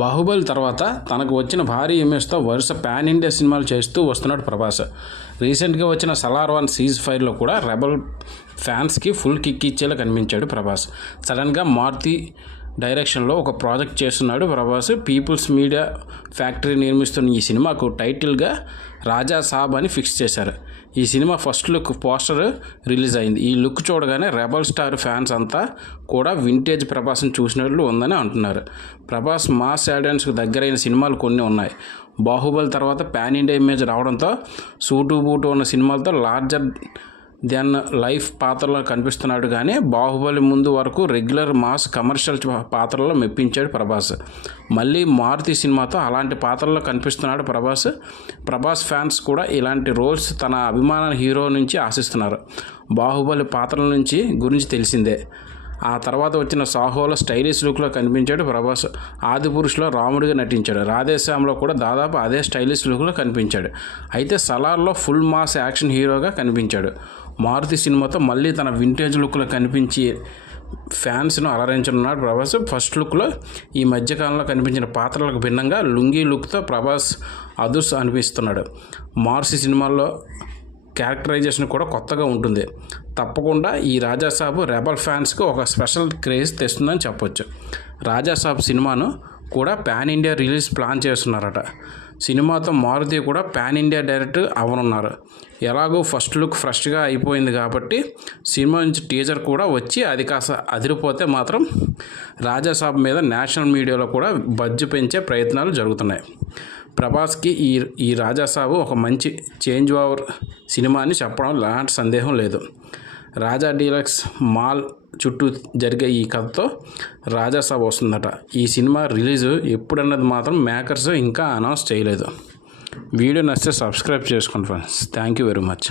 బాహుబలి తర్వాత తనకు వచ్చిన భారీ ఇమేజ్తో వరుస పాన్ ఇండియా సినిమాలు చేస్తూ వస్తున్నాడు ప్రభాస్. రీసెంట్గా వచ్చిన సలార్ 1 సీజ్ ఫైర్లో కూడా రెబల్ ఫ్యాన్స్కి ఫుల్ కిక్ ఇచ్చేలా కనిపించాడు ప్రభాస్. సడన్గా మారుతి డైరెక్షన్లో ఒక ప్రాజెక్ట్ చేస్తున్నాడు ప్రభాస్. పీపుల్స్ మీడియా ఫ్యాక్టరీ నిర్మిస్తున్న ఈ సినిమాకు టైటిల్గా రాజా సాబ్ అని ఫిక్స్ చేశారు. ఈ cinema first look poster release అయింది. ఈ లుక్ చూడగానే రెబల్ స్టార్ ఫ్యాన్స్ అంతా కూడా వింటేజ్ ప్రభాస్ని చూసినట్లు ఉందని అంటున్నారు. ప్రభాస్ మాస్ ఆడియన్స్కు దగ్గరైన సినిమాలు కొన్ని ఉన్నాయి. బాహుబలి తర్వాత పాన్ ఇండియా ఇమేజ్ రావడంతో సూటు బూటు ఉన్న సినిమాలతో లార్జర్ దెన్ లైఫ్ పాత్రలో కనిపిస్తున్నాడు. కానీ బాహుబలి ముందు వరకు రెగ్యులర్ మాస్ కమర్షియల్ పాత్రలో మెప్పించాడు ప్రభాస్. మళ్ళీ మారుతి సినిమాతో అలాంటి పాత్రలో కనిపిస్తున్నాడు ప్రభాస్. ప్రభాస్ ఫ్యాన్స్ కూడా ఇలాంటి రోల్స్ తన అభిమాన హీరో నుంచి ఆశిస్తున్నారు. బాహుబలి పాత్రల నుంచి గురించి తెలిసిందే. ఆ తర్వాత వచ్చిన సాహోలో స్టైలిష్ లుక్లో కనిపించాడు ప్రభాస్. ఆదిపురుషులో రాముడిగా నటించాడు. రాధేశ్యామ్లో కూడా దాదాపు అదే స్టైలిష్ లుక్లో కనిపించాడు. అయితే సలార్లో ఫుల్ మాస్ యాక్షన్ హీరోగా కనిపించాడు. మారుతి సినిమాతో మళ్ళీ తన వింటేజ్ లుక్లో కనిపించి ఫ్యాన్స్ను అలరించనున్నాడు ప్రభాస్. ఫస్ట్ లుక్లో ఈ మధ్యకాలంలో కనిపించిన పాత్రలకు భిన్నంగా లుంగీ లుక్తో ప్రభాస్ అదుర్స్ అనిపిస్తున్నాడు. మార్సి సినిమాల్లో క్యారెక్టరైజేషన్ కూడా కొత్తగా ఉంటుంది. తప్పకుండా ఈ రాజాసాబ్ రెబల్ ఫ్యాన్స్కి ఒక స్పెషల్ క్రేజ్ తెస్తుందని చెప్పొచ్చు. రాజాసాబ్ సినిమాను కూడా పాన్ ఇండియా రిలీజ్ ప్లాన్ చేస్తున్నారట. సినిమాతో మారుతి కూడా పాన్ ఇండియా డైరెక్ట్ అవనున్నారు. ఎలాగో ఫస్ట్ లుక్ ఫ్రెష్గా అయిపోయింది కాబట్టి సినిమా నుంచి టీజర్ కూడా వచ్చి అది కాస్త అదిరిపోతే మాత్రం రాజాసాబ్ మీద నేషనల్ మీడియాలో కూడా బజ్జు పెంచే ప్రయత్నాలు జరుగుతున్నాయి. ప్రభాస్కి ఈ రాజాసాబు ఒక మంచి చేంజ్ ఓవర్ సినిమా అని చెప్పడం లాంటి సందేహం లేదు. రాజా డీలక్స్ మాల్ చుట్టూ జరిగే ఈ కథతో రాజాసాబ్ వస్తుందట. ఈ సినిమా రిలీజ్ ఎప్పుడన్నది మాత్రం మేకర్స్ ఇంకా అనౌన్స్ చేయలేదు. వీడియో నచ్చితే సబ్స్క్రైబ్ చేసుకోండి friends. Thank you very much.